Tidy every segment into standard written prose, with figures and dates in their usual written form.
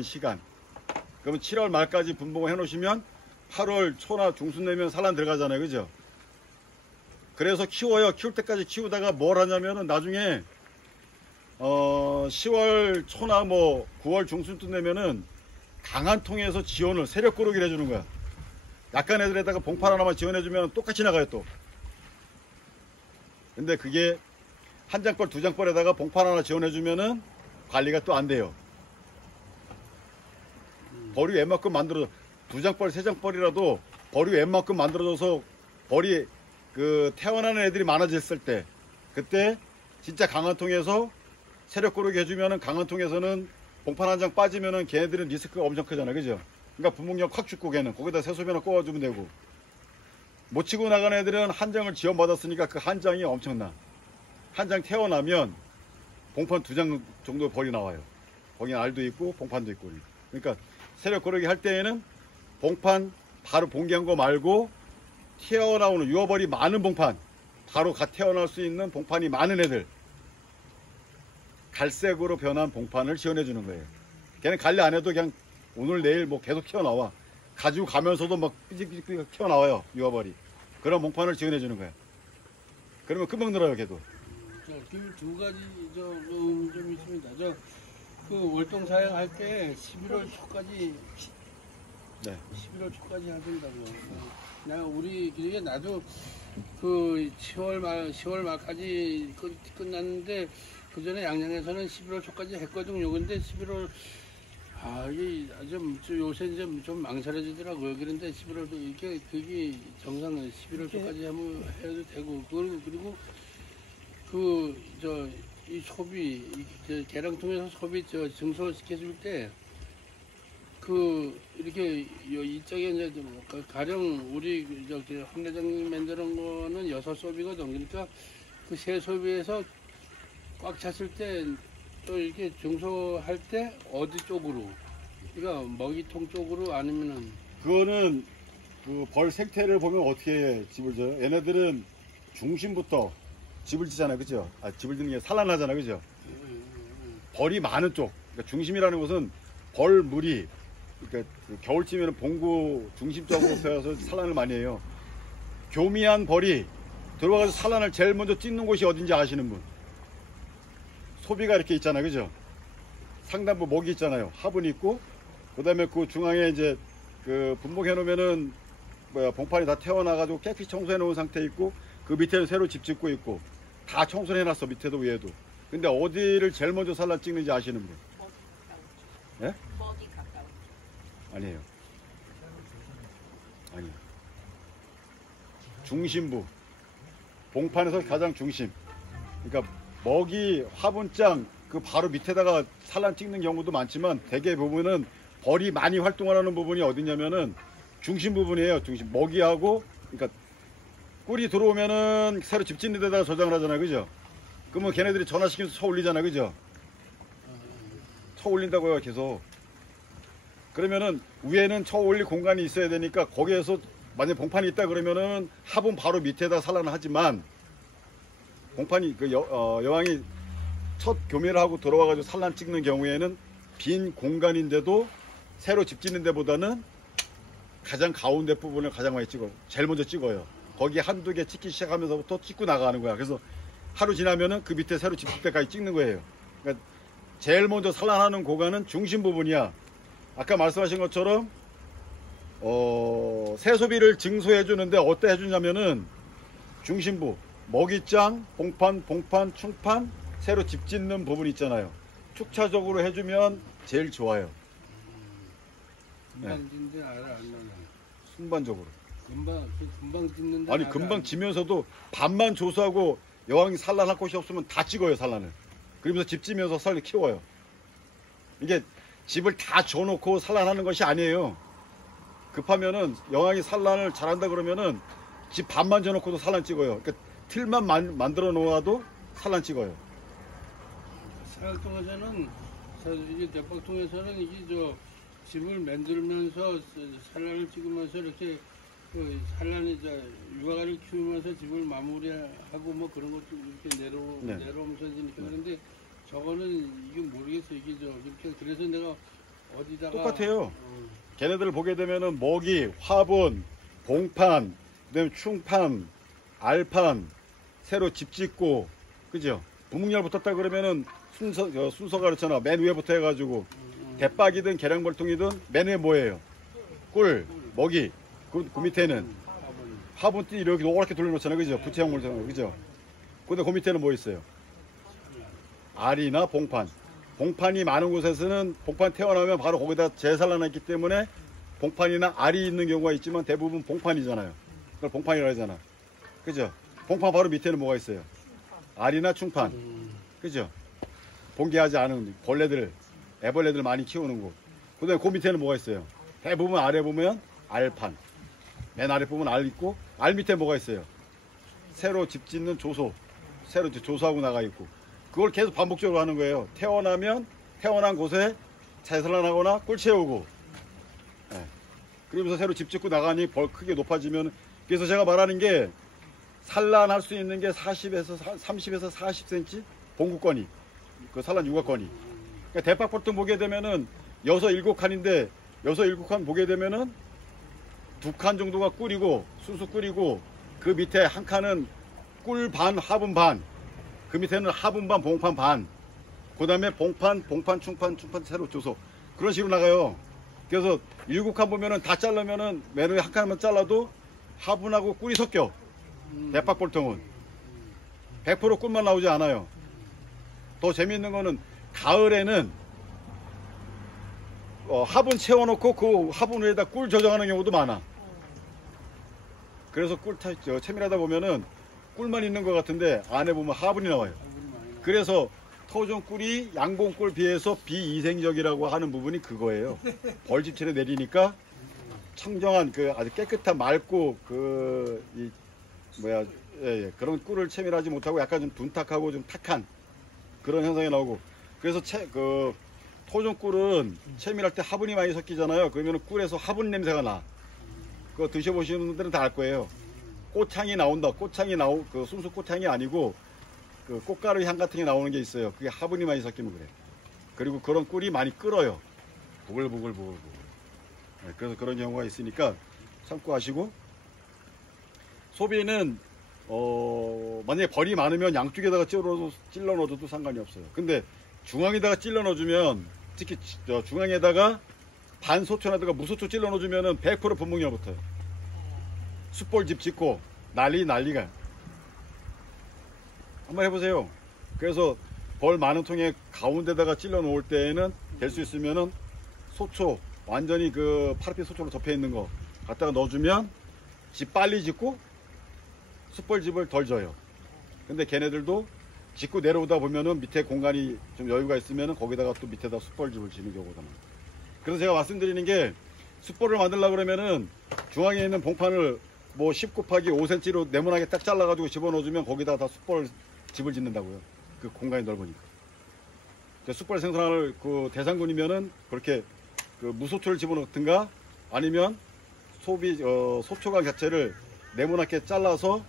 시간. 그러면 7월 말까지 분봉을 해 놓으시면 8월 초나 중순 되면 산란 들어가잖아요. 그죠? 그래서 키워요. 키울 때까지 키우다가 뭘 하냐면은 나중에 10월 초나 뭐 9월 중순쯤 되면은 강한 통에서 지원을 세력 고르기를 해주는 거야. 약간 애들에다가 봉판 하나만 지원해주면 똑같이 나가요 또. 근데 그게 한 장벌 두 장벌에다가 봉판 하나 지원해주면은 관리가 또 안 돼요. 벌이 웬만큼 만들어져, 두 장벌 세 장벌이라도 벌이 웬만큼 만들어져서 벌이 그 태어나는 애들이 많아졌을 때, 그때 진짜 강한 통에서 세력 고르게 해주면은, 강한 통에서는 봉판 한 장 빠지면은 걔네들은 리스크가 엄청 크잖아. 그죠? 그러니까 분봉력 확 죽고 걔는 거기다 새소비 하나 꽂아주면 되고, 못 치고 나간 애들은 한 장을 지원받았으니까 그 한 장이 엄청나. 한 장 태어나면 봉판 두 장 정도 벌이 나와요. 거기는 알도 있고 봉판도 있고. 그러니까 세력 고르기 할 때에는 봉판 바로 봉기한 거 말고 태어나오는 유어벌이 많은 봉판, 바로 갓 태어날 수 있는 봉판이 많은 애들, 갈색으로 변한 봉판을 지원해 주는 거예요. 걔는 관리 안 해도 그냥 오늘 내일 뭐 계속 튀어나와. 가지고 가면서도 막 삐직삐직 튀어나와요, 유어벌이. 그런 봉판을 지원해 주는 거예요. 그러면 금방 늘어요, 걔도. 두 가지 좀 있습니다. 그 월동 사양할 때 11월 초까지, 네. 11월 초까지 하신다고. 그게 나도 그 10월 말까지 끝났는데, 그 전에 양양에서는 11월 초까지 했거든요. 근데 11월, 이게 요새 좀 망설여지더라고요. 그런데 11월도 그게 정상 11월 초까지 하면 해도 되고, 그리고 이 소비, 계량통에서 소비 증소시켜줄 때, 이렇게, 이쪽에 이제, 가령 우리, 황 대장님 만드는 거는 6소비거든. 그러니까 그 세 소비에서 꽉 찼을 때, 또 이렇게 증소할 때, 어디 쪽으로? 그러니까 먹이통 쪽으로 아니면은. 그거는 그 벌 생태를 보면 어떻게 집을 져요? 얘네들은 중심부터 집을 지잖아요. 그죠? 집을 짓는 게 산란하잖아요. 그죠? 벌이 많은 쪽. 그러니까 중심이라는 것은 벌 무리. 그러니까 겨울쯤에는 봉구 중심적으로 세워서 산란을 많이 해요. 교미한 벌이 들어가서 산란을 제일 먼저 찍는 곳이 어딘지 아시는 분? 소비가 이렇게 있잖아요. 그죠? 상단부 목이 있잖아요. 화분이 있고, 그 다음에 그 중앙에 이제 그 분봉해 놓으면은 봉판이 다 태어나가지고 깨끗이 청소해 놓은 상태 있고, 그 밑에는 새로 집 짓고 있고, 다 청소를 해놨어. 밑에도 위에도. 근데 어디를 제일 먼저 산란 찍는지 아시는 분? 예? 먹이 가까워. 아니에요. 아니에요. 중심부. 봉판에서 가장 중심. 그러니까 먹이 화분장 그 바로 밑에다가 산란 찍는 경우도 많지만, 대개 부분은 벌이 많이 활동하는 부분이 어디냐면은 중심 부분이에요. 중심. 먹이하고, 그러니까 꿀이 들어오면은 새로 집 짓는 데다가 저장을 하잖아요. 그죠? 그러면 걔네들이 전화시키면서 쳐 올리잖아요. 그죠? 쳐 올린다고요, 계속. 그러면은 위에는 쳐 올릴 공간이 있어야 되니까, 거기에서 만약 봉판이 있다 그러면은 화분 바로 밑에다 산란을 하지만, 봉판이 여왕이 첫 교미를 하고 들어와가지고 산란 찍는 경우에는 빈 공간인데도 새로 집 짓는 데보다는 가장 가운데 부분을 가장 많이 찍어요. 제일 먼저 찍어요. 거기 한두 개 찍기 시작하면서부터 찍고 나가는 거야. 그래서 하루 지나면은 그 밑에 새로 집을 때까지 찍는 거예요. 그러니까 제일 먼저 산란하는 공간은 중심 부분이야. 아까 말씀하신 것처럼 새소비를 증소해 주는데 어때 해주냐면은 중심부, 먹이장, 봉판, 충판, 새로 집 짓는 부분 있잖아요. 축차적으로 해주면 제일 좋아요. 금방 짓는데 안 나요. 순반적으로. 금방 짓는데. 아니 금방 지면서도 반만 조수하고 여왕이 산란할 곳이 없으면 다 찍어요. 산란을. 그러면서 집 지면서 쌀을 키워요. 이게 집을 다 줘놓고 산란하는 것이 아니에요. 급하면은 여왕이 산란을 잘한다 그러면은 집 반만 줘놓고도 산란 찍어요. 그러니까 틀만 만들어 놓아도 산란 찍어요. 산란통에서는, 이게 대박통에서는 이게 집을 만들면서 산란을 찍으면서 이렇게 산란이 육아가를 키우면서 집을 마무리하고 뭐 그런 것도 이렇게 내려오면서 이렇게. 그런데 저거는 이게 모르겠어요. 이게 이렇게. 그래서 내가 어디다가 똑같아요. 걔네들을 보게 되면은 먹이, 화분, 봉판, 그다음에 충판, 알판, 새로 집 짓고, 그죠? 부목열 붙었다 그러면은 순서가 그렇잖아. 맨 위에부터 해가지고 대박이든 계량벌통이든 맨 위에 뭐예요? 꿀, 먹이. 그 밑에는 화분띠 이렇게 노랗게 돌려놓잖아요. 그죠? 부채형 물처럼, 그죠? 근데 그 밑에는 뭐 있어요? 알이나 봉판. 봉판이 많은 곳에서는 봉판 태어나면 바로 거기다 재산란했기 때문에 봉판이나 알이 있는 경우가 있지만 대부분 봉판이잖아요. 그걸 봉판이라고 하잖아. 그죠? 봉판 바로 밑에는 뭐가 있어요? 알이나 충판. 그죠? 봉개하지 않은 벌레들, 애벌레들 많이 키우는 곳. 그 다음에 그 밑에는 뭐가 있어요? 대부분 아래 보면 알판. 맨 아래 보면 알 있고, 알 밑에 뭐가 있어요? 새로 집 짓는 조소. 새로 조소하고 나가 있고. 그걸 계속 반복적으로 하는 거예요. 태어나면 태어난 곳에 재산란하거나 꿀 채우고. 네. 그러면서 새로 집 짓고 나가니 벌 크게 높아지면, 그래서 제가 말하는 게 산란할 수 있는 게 30에서 40cm 봉구권이, 그 산란 육아권이. 그러니까 대박벌통 보게 되면은 6, 7칸인데 6, 7칸 보게 되면은 2칸 정도가 꿀이고 순수 꿀이고, 그 밑에 한 칸은 꿀 반, 화분 반, 그 밑에는 화분 반, 봉판 반, 그 다음에 봉판, 충판, 새로 조소. 그런 식으로 나가요. 그래서 7칸 보면은 다 자르면은 맨 위에 한 칸만 잘라도 화분하고 꿀이 섞여. 대박벌통은 100% 꿀만 나오지 않아요. 더 재미있는 거는 가을에는 화분 채워놓고 그 화분 위에다 꿀 저장하는 경우도 많아. 그래서 채밀하다 보면은 꿀만 있는 것 같은데 안에 보면 화분이 나와요. 그래서 토종꿀이 양봉꿀 비해서 비위생적이라고 하는 부분이 그거예요. 벌집체를 내리니까 청정한 그 아주 깨끗한 맑고 그런 꿀을 채밀하지 못하고 약간 좀 둔탁하고 좀 탁한 그런 현상이 나오고. 그래서 토종꿀은 채밀할 때 화분이 많이 섞이잖아요. 그러면 꿀에서 화분 냄새가 나. 그거 드셔보시는 분들은 다 알 거예요. 꽃향이 나온다. 그 순수 꽃향이 아니고 그 꽃가루 향 같은 게 나오는 게 있어요. 그게 화분이 많이 섞이면 그래. 그리고 그런 꿀이 많이 끓어요. 보글보글. 네, 그래서 그런 경우가 있으니까 참고하시고, 소비는 만약에 벌이 많으면 양쪽에다가 찔러 넣어도 상관이 없어요. 근데 중앙에다가 찔러 넣어주면, 특히 중앙에다가 반소초에다가 무소초 찔러 넣어주면은 100% 분무기가 붙어요. 숯벌집 짓고 난리가. 한번 해보세요. 그래서 벌 많은 통에 가운데다가 찔러 놓을 때에는 될 수 있으면은 소초, 완전히 그 파라핀 소초로 덮여 있는 거 갖다가 넣어주면 집 빨리 짓고 숯벌집을 덜 져요. 근데 걔네들도 짓고 내려오다 보면은 밑에 공간이 좀 여유가 있으면은 거기다가 또 밑에다 숯벌집을 지는 경우가 많아요. 그래서 제가 말씀드리는 게, 숯벌을 만들려고 그러면은 중앙에 있는 봉판을 뭐 10 곱하기 5cm로 네모나게 딱 잘라가지고 집어넣어주면 거기다 다 숯벌 집을 짓는다고요. 그 공간이 넓으니까. 숯벌 생산할 그 대상군이면은 그렇게 그 무소초를 집어넣든가 아니면 소초강 자체를 네모나게 잘라서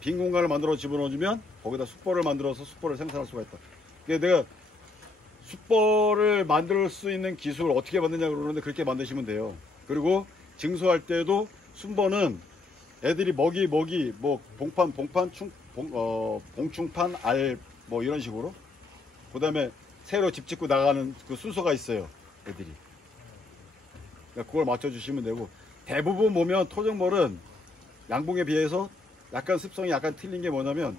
빈 공간을 만들어 집어넣어주면 거기다 숯벌을 만들어서 숯벌을 생산할 수가 있다. 내가 숯벌을 만들 수 있는 기술을 어떻게 만드냐 그러는데 그렇게 만드시면 돼요. 그리고 증수할 때도 순번은 애들이 먹이 뭐 봉판, 봉충판, 알 뭐 이런 식으로, 그 다음에 새로 집 짓고 나가는 그 순서가 있어요. 애들이. 그러니까 그걸 맞춰주시면 되고, 대부분 보면 토종벌은 양봉에 비해서 약간 습성이 약간 틀린 게 뭐냐면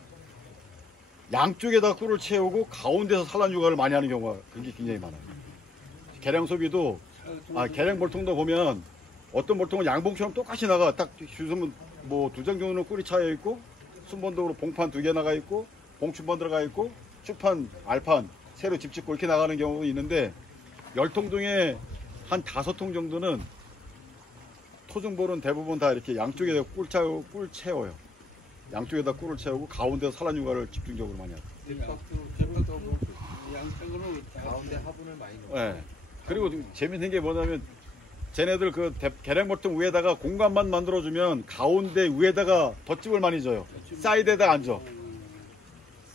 양쪽에다 꿀을 채우고 가운데서 산란 육아를 많이 하는 경우가 굉장히 많아요. 계량 소비도, 계량 벌통도 보면 어떤 벌통은 양봉처럼 똑같이 나가. 딱 주소면 뭐 2장 정도는 꿀이 차여 있고, 순번도로 봉판 2개 나가 있고, 봉충판 들어가 있고, 축판, 알판 새로 집 짓고 이렇게 나가는 경우도 있는데, 10통 중에 한 5통 정도는 토종벌은 대부분 다 이렇게 양쪽에다 꿀 채워요. 양쪽에다 꿀을 채우고 가운데서 산란 육아를 집중적으로 많이 하고. 양쪽으로 가운데 화분을 많이 넣어요. 네. 그리고 재밌는 게 뭐냐면, 쟤네들 그 계량벌통 위에다가 공간만 만들어주면 가운데 위에다가 덧집을 많이 줘요. 사이드에다 안 줘.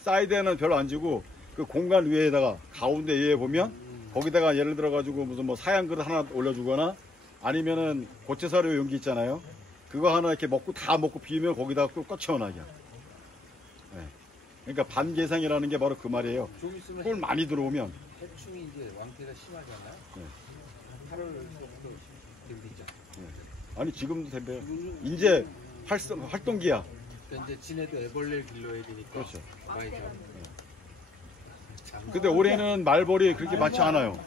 사이드에는 별로 안 지고 그 공간 위에다가 가운데 위에 보면 거기다가 예를 들어 가지고 무슨 뭐 사양 그릇 하나 올려주거나 아니면은 고체사료 용기 있잖아요. 그거 하나 이렇게 먹고 다 먹고 비우면 거기다가 꿀 채워나게. 네. 그러니까 반계상이라는 게 바로 그 말이에요. 좀 있으면 꿀 많이 들어오면. 해충이 이제 왕태가 심하잖아요. 네. 8월부터 들리죠. 네. 아니 지금도 댐벼요. 이제 활동기야. 그러니까 이제 지네도 애벌레를 길러야 되니까. 그렇죠. 많이 좀. 근데 올해는 말벌이 그렇게 많지 않아요.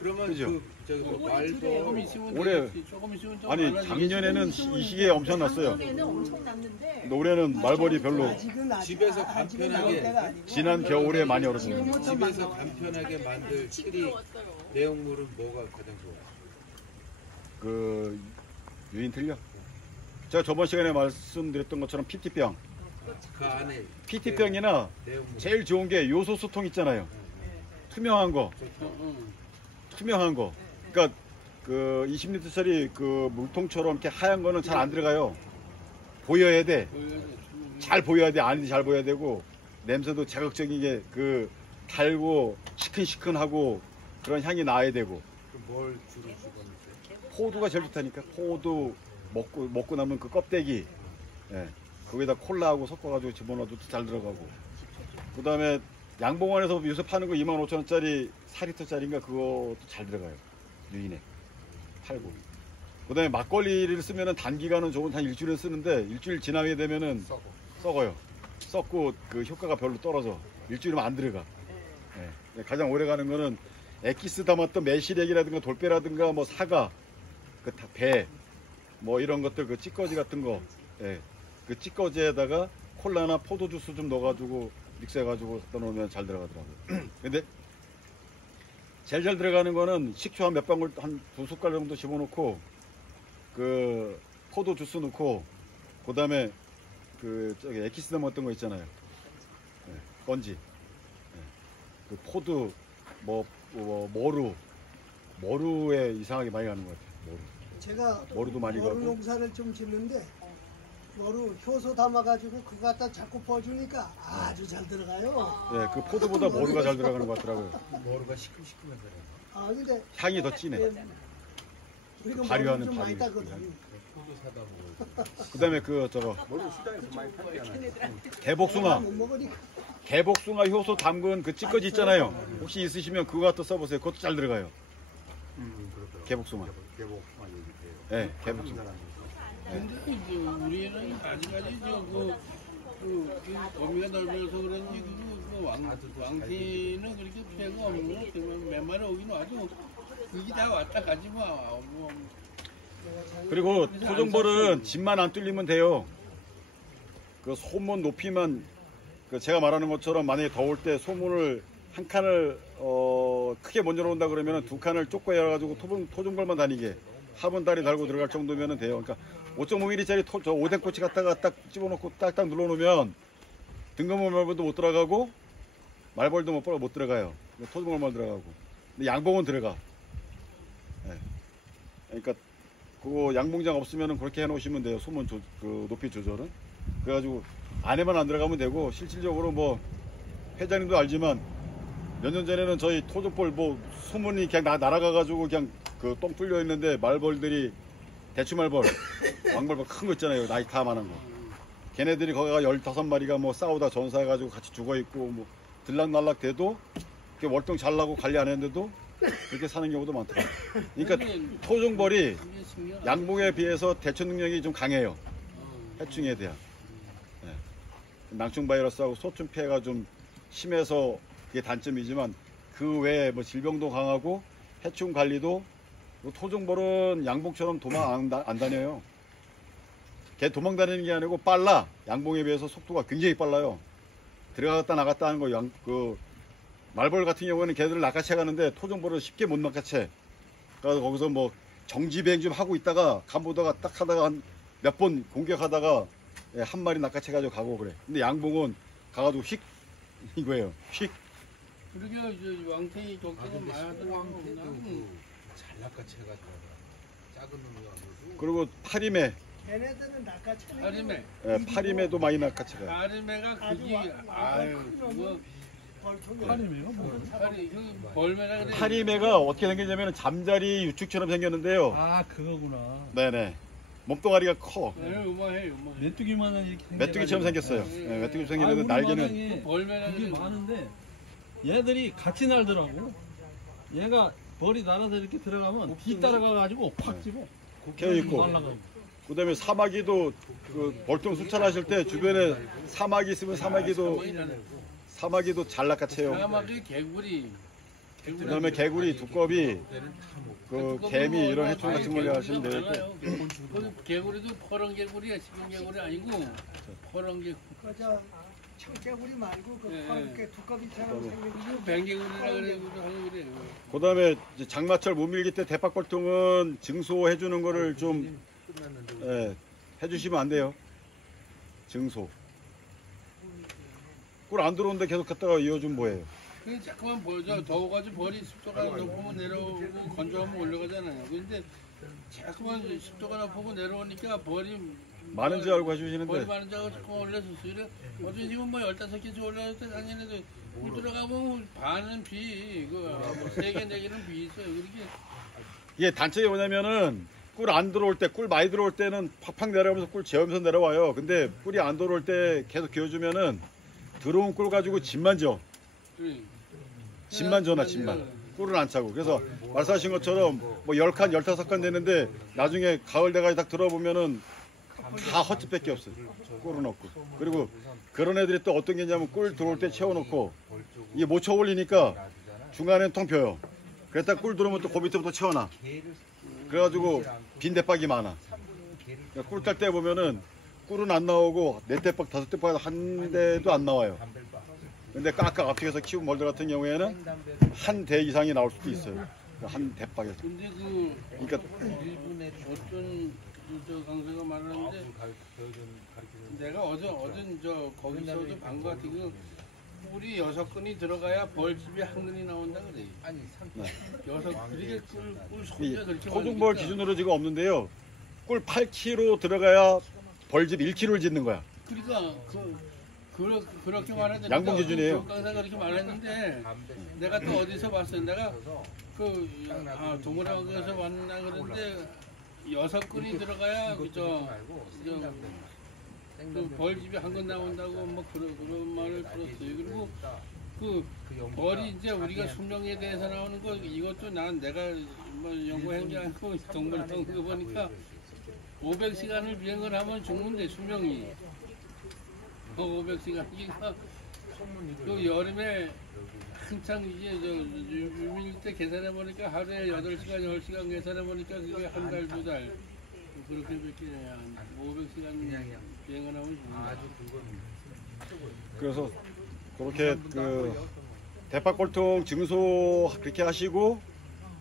그러면 그죠? 그 저기 뭐 조금 말벌 있으면 올해- 되겠지. 조금 있으면 좀 아니 많아지겠지. 작년에는 이 시기에 엄청 났어요. 작년에는 엄청 났는데 근데 올해는 말벌이 별로 집에서 간편하게 지난 겨울에 많이 얼었습니다. 집에서 간편하게 만들 트리 내용물은 뭐가 가장 좋아요? 그 유인 틀려? 제가 저번 시간에 말씀드렸던 것처럼 PT병. 그 안에 PT병이나 내용물 제일 좋은 게 요소수통 있잖아요. 투명한 거. 투명한 거. 그러니까 그 20리터짜리 그 물통처럼 이렇게 하얀 거는 잘 안 들어가요. 보여야 돼. 잘 보여야 돼. 안이 잘 보여야 되고 냄새도 자극적이게 그 달고 시큰시큰하고 그런 향이 나야 되고. 뭘 주로 집어넣으세요? 포도가 제일 좋다니까. 포도 먹고 남은 그 껍데기. 예. 거기다 콜라하고 섞어가지고 집어넣어도 잘 들어가고. 그 다음에 양봉원에서 요새 파는 거 25,000원짜리 4리터짜리인가 그것도 잘 들어가요. 유인에. 팔고. 그 다음에 막걸리를 쓰면은 단기간은 좋은 한 일주일은 쓰는데 일주일 지나게 되면은 썩어요. 썩고 그 효과가 별로 떨어져. 일주일이면 안 들어가. 예. 가장 오래 가는 거는 액기스 담았던 매실액이라든가 돌배라든가 뭐 사과, 그 배, 뭐 이런 것들 그 찌꺼지 같은 거. 예. 그 찌꺼지에다가 콜라나 포도주스 좀 넣어가지고 믹스해가지고 넣어놓으면 잘 들어가더라고요. 근데 제일 잘 들어가는 거는 식초 한 몇 방울, 한 2숟갈 정도 집어넣고 그 포도주스 넣고 그 다음에 그 저기 에키스 담았던 거 있잖아요. 네, 건지. 네. 그 포도 머루에 이상하게 많이 가는 것 같아요. 머루. 제가 머루도 많이 머루 가고. 농사를 좀 짓는데 머루 효소 담아가지고 그거 갖다 자꾸 퍼주니까 아주 잘 들어가요. 네, 그 포도보다 머루가 잘 들어가는 것 같더라고요. 뭐가 시큼시큼해서 아 근데 향이 더 진해. 우리가 발효하는 머루 좀 많이 발효. 따거든. 포도 사다 먹어요. 그 다음에 그 저거 개복숭아. 못 먹으니까 개복숭아 효소 담근 그 찌꺼기 있잖아요. 혹시 있으시면 그거 갖다 써보세요. 그것도 잘 들어가요. 그렇더라고요. 개복숭아. 개복숭아 얘기해요. 네, 개복숭아. 근데 이제 우리는 아직까지 어미가 넓어서 그런지 왕티는 그렇게 피해가 없는 것 같아요. 맨만에 오긴 와도 이게 다 왔다 가지 뭐. 그리고 토종벌은 집만 안 뚫리면 돼요. 그 소문 높이만 그 제가 말하는 것처럼 만약에 더울 때 소문을 한 칸을 크게 먼저 놓는다 그러면 두 칸을 쫓고 열어가지고 토종벌만 다니게 화분다리 달고 들어갈 정도면 돼요. 그러니까 5.5mm짜리 저 오뎅꼬치 갖다가 딱 집어넣고 딱딱 눌러놓으면 등검은 말벌도 못 들어가고 말벌도 못 들어가요. 토종벌만 들어가고. 근데 양봉은 들어가. 네. 그러니까 그거 양봉장 없으면 그렇게 해놓으시면 돼요. 소문 그 높이 조절은. 그래가지고 안에만 안 들어가면 되고 실질적으로 뭐 회장님도 알지만 몇 년 전에는 저희 토종벌 뭐 소문이 그냥 날아가가지고 그냥 그 똥 뚫려 있는데 말벌들이 대추말벌, 왕벌벌 큰 거 있잖아요. 나이 다 많은 거. 걔네들이 거기가 15마리가 뭐 싸우다 전사해가지고 같이 죽어있고 뭐 들락날락 돼도 이렇게 월등 잘 나고 관리 안 했는데도 그렇게 사는 경우도 많더라고요. 그러니까 토종벌이 양봉에 비해서 대처 능력이 좀 강해요. 해충에 대한. 네. 낭충 바이러스하고 소충 폐해가 좀 심해서 그게 단점이지만 그 외에 뭐 질병도 강하고 해충 관리도 토종벌은 양봉처럼 도망 안 다녀요. 걔 도망 다니는 게 아니고 빨라. 양봉에 비해서 속도가 굉장히 빨라요. 들어갔다 나갔다 하는 거 그 말벌 같은 경우에는 걔들을 낚아채 가는데 토종벌은 쉽게 못 낚아채. 그래서 거기서 뭐 정지비행 좀 하고 있다가 간보다가 딱 하다가 한 몇 번 공격하다가 한 마리 낚아채 가지고 가고 그래. 근데 양봉은 가가지고 휙 이거예요. 휙. 그러게 왕탱이 아 좋기는 근데 많이 소왕태도 하더라고. 잘 낚아채가 작은 놈이 와가지고 그리고 파리매. 걔네들은 낚아채는 아리매. 파리매도 많이 낚아채 가요. 아리매가 그게 아유 그거 벌통이 파리매가 뭐야? 아니 그 벌매라 그래. 파리매가 어떻게 생겼냐면 잠자리 유축처럼 생겼는데요. 아 그거구나. 네네. 몸뚱아리가 커. 요만해 요만해. 메뚜기만한 이렇게 메뚜기처럼 생겼어요. 네, 메뚜기처럼 생겼는데 날개는 벌매라 그게 그래. 많은데 얘들이 같이 날더라고. 얘가 벌이 날아서 이렇게 들어가면 뒤 따라가가지고 팍 집어. 껴 있고. 날아가고. 그다음에 사마귀도 그 벌통 수찰하실 때 주변에 사마귀 있으면 사마귀도 잘 낚아채요. 사막의 개구리. 그다음에 개구리, 두꺼비, 그 개미 이런 해충 같은 걸 하시면 되고. 그 개구리도 퍼런 개구리야. 지금 개구리 아니고 퍼런 개구리. 그저 청개구리 말고 그 예, 이렇게 두꺼비처럼 생긴 그 뱅개구리라 그래. 그래. 그다음에 이제 장마철 모밀기 때 대박벌통은 증소 해주는 거를 좀 해주시면 안 돼요. 증소. 꿀 안 들어오는데 계속 갔다가 이어주면 뭐예요? 그 자꾸만 벌죠. 더워가지고 벌이 습도가 높으면 내려오고 건조하면 올라가잖아요. 근데 자꾸만 습도가 높고 내려오니까 벌이 많은 줄 알고 벌이 해주시는데 많은 줄 알고 자꾸만 올려섰어요. 이래 어떤 지금 뭐 15개씩 올라올 때 당연히 물 들어가면 반은 비, 그 3개, 4개는 비 있어요. 그렇게 이게 단점이 뭐냐면은 꿀 안 들어올 때, 꿀 많이 들어올 때는 팍팍 내려오면서 꿀 재우면서 내려와요. 근데 꿀이 안 들어올 때 계속 기어주면은 들어온 꿀 가지고 집만 져. 집만 져나, 집만. 꿀은 안 차고. 그래서 말씀하신 것처럼 뭐 10칸, 15칸 되는데 나중에 가을 돼가지고 딱 들어보면은 다 헛집밖에 없어요. 꿀은 없고. 그리고 그런 애들이 또 어떤 게 있냐면 꿀 들어올 때 채워놓고 이게 못 채워올리니까 중간엔 텅 벼요. 그랬다 꿀 들어오면 또 그 밑에부터 채워놔. 그래가지고 빈 대박이 많아. 그러니까 꿀 딸 때 보면은 꿀은 안 나오고 4대박, 5대박 한 대도 안 나와요. 근데 깍깍 앞쪽에서 키운 벌들 같은 경우에는 한 대 이상이 나올 수도 있어요. 한 대박에서. 근데 그 그러니까 일본의 어떤 저 강사가 말하는데 내가 어제 저 거기서도 본 것 같아. 그 꿀이 6근이 들어가야 벌집이 한 근이 나온다 그래. 아니 6 그렇게 꿀 소비가 그렇게 토종벌 많으니까. 기준으로 지금 없는데요. 꿀 8kg 들어가야 벌집 1kg를 짓는 거야. 그러니까 그렇게 말하는데 양봉 기준이에요. 강사가 그렇게 말했는데 내가 또 어디서 봤어요. 내가 동물원에서 왔나 그런데 6근이 들어가야 그 벌집이 한 건 나온다고 뭐 그런 말을 들었어요. 그리고 그 벌이 이제 우리가 수명에 대해서 나오는 거 이것도 내가 뭐 연구한 게 아니고 동물원 거 보니까 500시간을 비행을 하면 죽는데 수명이 500시간이니까 그 여름에 한창 이제 유밀 때 계산해 보니까 하루에 8시간, 10시간 계산해 보니까 그게 한 달, 2달 그렇게밖에 500시간 비행을 하면 그래서 그렇게 그 대박골통 증소 그렇게 하시고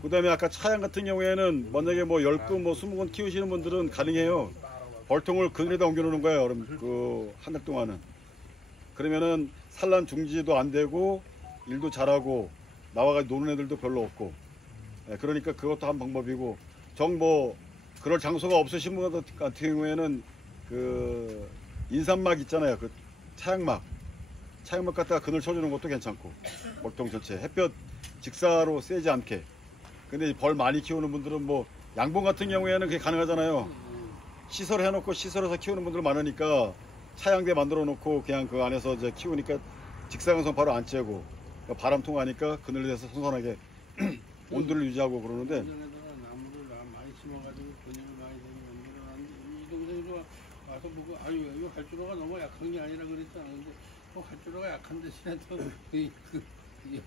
그다음에 아까 차양 같은 경우에는 만약에 뭐 10근 뭐 20근 키우시는 분들은 가능해요. 벌통을 그늘에다 옮겨놓는 거예요. 그 한 달 동안은. 그러면은 산란 중지도 안 되고 일도 잘하고 나와가지고 노는 애들도 별로 없고. 그러니까 그것도 한 방법이고 뭐 그럴 장소가 없으신 분 같은 경우에는 그 인삼막 있잖아요. 그 차양막 갖다가 그늘 쳐주는 것도 괜찮고 벌통 전체 햇볕 직사로 쐬지 않게. 근데 벌 많이 키우는 분들은 뭐 양봉 같은 경우에는 그게 가능하잖아요. 시설 해놓고 시설에서 키우는 분들 많으니까 차양대 만들어 놓고 그냥 그 안에서 이제 키우니까 직사광선 바로 안 쬐고 바람 통하니까 그늘에서 선선하게 온도를 유지하고 그러는데 나무를 많이 심어가지고 근육을 많이 만들어놨는데 이 동생도 와서 보고 아유 이거 갈주로가 너무 약한 게 아니라 그랬잖아. 근데 갈주로가 약한 대신에 또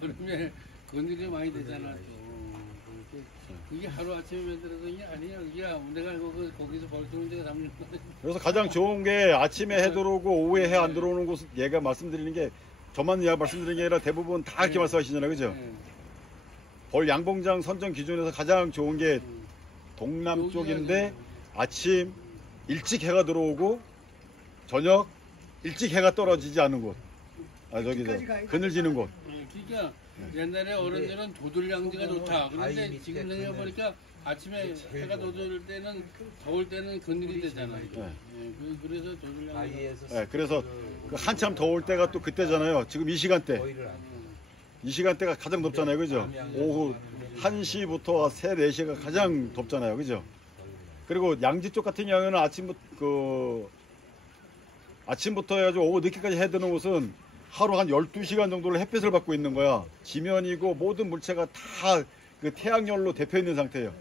여름에 그늘이 많이 되잖아. 그게 하루아침에 만들어진 게 아니야. 그게 내가 거기서 벌써 데가 담는 거야. 그래서 가장 좋은 게 아침에 해 들어오고 오후에 해 안 들어오는 곳 얘가 말씀드리는 게 저만 말씀드리는 게 아니라 대부분 다 이렇게 말씀하시잖아요. 그죠? 벌 양봉장 선정 기준에서 가장 좋은 게 동남쪽인데 아침 일찍 해가 들어오고 저녁 일찍 해가 떨어지지 않는 곳. 그늘 지는 곳. 그러니까 옛날에 어른들은 도들양지가 좋다. 그런데 지금 생각해보니까 아침에 해가 돋을 때는 더울 때는 그늘이 되잖아요. 그래서 도들양지. 그래서 그 한참 더울 때가 또 그때잖아요. 지금 이 시간대. 이 시간대가 가장 덥잖아요. 그죠? 오후 1시부터 3, 4시가 가장 덥잖아요. 그죠? 그리고 양지 쪽 같은 경우는 아침부터 해가지고 오후 늦게까지 해 드는 곳은 하루 한 12시간 정도를 햇빛을 받고 있는 거야. 지면이고 모든 물체가 다 그 태양열로 대표 있는 상태예요.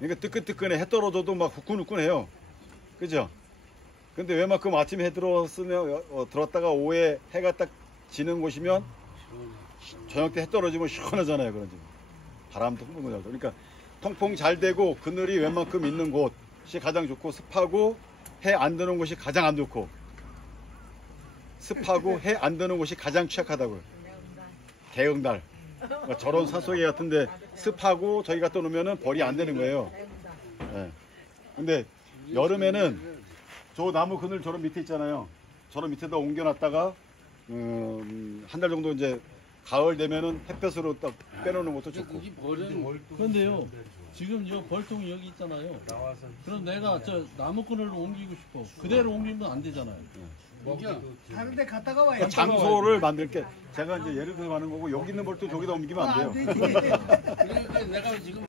그러니까 뜨끈뜨끈해. 해 떨어져도 막 후끈후끈해요. 그죠? 근데 웬만큼 아침에 해 들어왔다가 오후에 해가 딱 지는 곳이면 저녁 때 해 떨어지면 시원하잖아요. 그런 집. 바람도 풍부고 잘. 그러니까 통풍 잘 되고 그늘이 웬만큼 있는 곳이 가장 좋고, 습하고 해 안 드는 곳이 가장 안 좋고, 습하고 해 안 드는 곳이 가장 취약하다고요. 대응달. 그러니까 저런 산속에 같은데 습하고 저기 갖다 놓으면은 벌이 안 되는 거예요. 예. 근데 여름에는 저 나무 그늘 저런 밑에 있잖아요. 저런 밑에다 옮겨놨다가 한 달 정도 이제 가을 되면은 햇볕으로 딱 빼놓는 것도 좋고. 그게 벌은 그런데요, 지금 이 벌통이 여기 있잖아요. 나와서 그럼 내가 저 나무끈을로 옮기고 싶어. 그대로 옮기면 안 되잖아요. 먹이도 다른 데 갔다가 와야 그러니까 장소를 만들게. 제가 이제 예를 들어 하는 거고, 여기 있는 벌도 저기다 옮기면 안 돼요. 되지. 그러니까 내가 지금